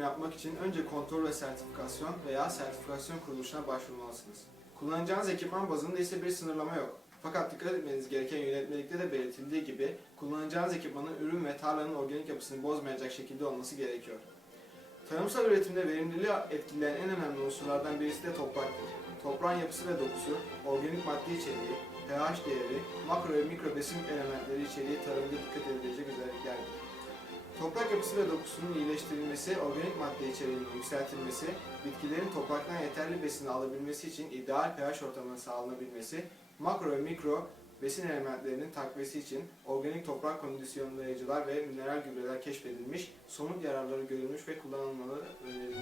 yapmak için önce kontrol ve sertifikasyon veya sertifikasyon kuruluşuna başvurmalısınız. Kullanacağınız ekipman bazında ise bir sınırlama yok. Fakat dikkat etmeniz gereken yönetmelikte de belirtildiği gibi kullanacağınız ekipmanın ürün ve tarlanın organik yapısını bozmayacak şekilde olması gerekiyor. Tarımsal üretimde verimliliği etkileyen en önemli unsurlardan birisi de topraktır. Toprağın yapısı ve dokusu, organik madde içeriği, pH değeri, makro ve mikro besin elementleri içeriği tarımda dikkat edilecek özelliklerdir. Toprak yapısı ve dokusunun iyileştirilmesi, organik madde içeriğinin yükseltilmesi, bitkilerin topraktan yeterli besini alabilmesi için ideal pH ortamının sağlanabilmesi, makro ve mikro besin elementlerinin takviyesi için organik toprak kondisyonlayıcılar ve mineral gübreler keşfedilmiş, somut yararları görülmüş ve kullanılmalı önerilmiştir.